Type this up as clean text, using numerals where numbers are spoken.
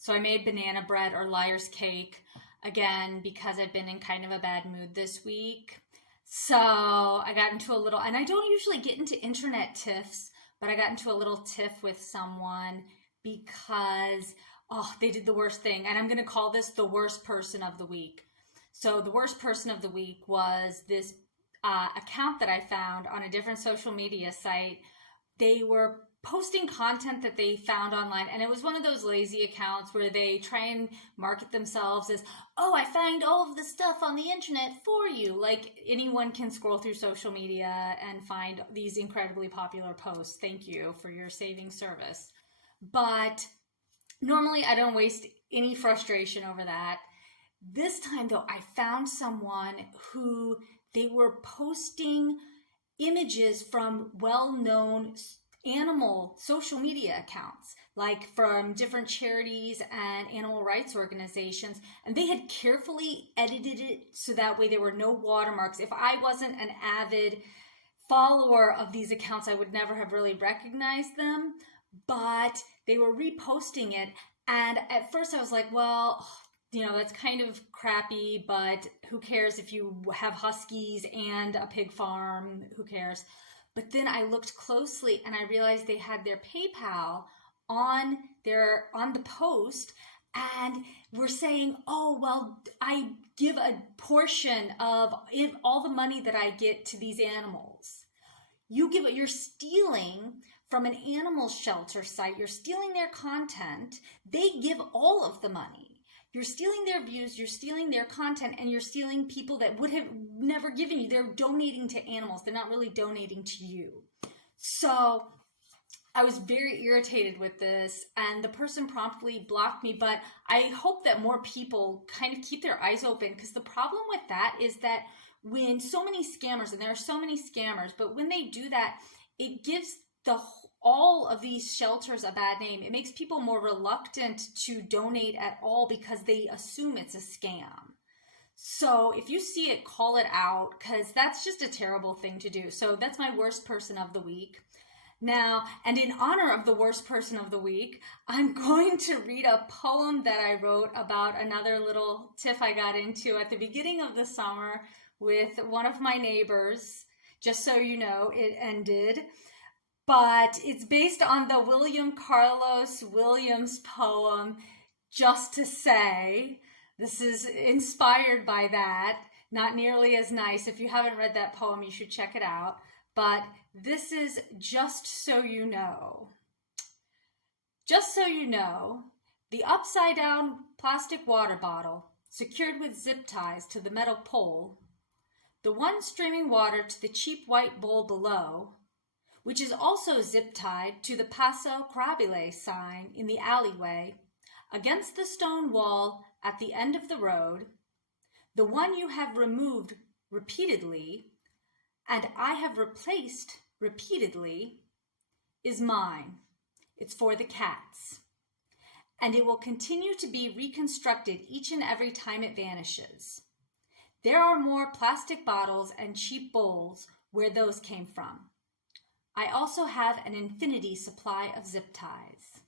So I made banana bread or liar's cake again because I've been in kind of a bad mood this week. So I got into a little, and I don't usually get into internet tiffs, but I got into a little tiff with someone because, they did the worst thing. And I'm going to call this the worst person of the week. So the worst person of the week was this account that I found on a different social media site. They were posting content that they found online, and it was one of those lazy accounts where they try and market themselves as, oh, I find all of the stuff on the internet for you. Like anyone can scroll through social media and find these incredibly popular posts. Thank you for your saving service. But normally I don't waste any frustration over that. This time though, I found someone who they were posting images from well-known animal social media accounts, like from different charities and animal rights organizations, and they had carefully edited it so that way there were no watermarks. If I wasn't an avid follower of these accounts, I would never have really recognized them, but they were reposting it, and at first I was like, well, that's kind of crappy, but who cares if you have huskies and a pig farm? Who cares? But then I looked closely and I realized they had their PayPal on the post, and were saying, oh, well, I give a portion of all the money that I get to these animals. You're stealing from an animal shelter site. You're stealing their content. They give all of the money. You're stealing their views, you're stealing their content, and you're stealing people that would have never given you. They're donating to animals. They're not really donating to you. So I was very irritated with this, and the person promptly blocked me, but I hope that more people kind of keep their eyes open, because the problem with that is that when so many scammers, and there are so many scammers, but when they do that, it gives all of these shelters a bad name. It makes people more reluctant to donate at all because they assume it's a scam. So if you see it, call it out, because that's just a terrible thing to do. So that's my worst person of the week. Now, and in honor of the worst person of the week, I'm going to read a poem that I wrote about another little tiff I got into at the beginning of the summer with one of my neighbors. Just so you know, it ended. But it's based on the William Carlos Williams poem, Just to Say. This is inspired by that. Not nearly as nice. If you haven't read that poem, you should check it out. But this is Just So You Know. Just so you know, the upside-down plastic water bottle, secured with zip ties to the metal pole, the one streaming water to the cheap white bowl below, which is also zip-tied to the Paso Carabile sign in the alleyway, against the stone wall at the end of the road, the one you have removed repeatedly, and I have replaced repeatedly, is mine. It's for the cats. And it will continue to be reconstructed each and every time it vanishes. There are more plastic bottles and cheap bowls where those came from. I also have an infinity supply of zip ties.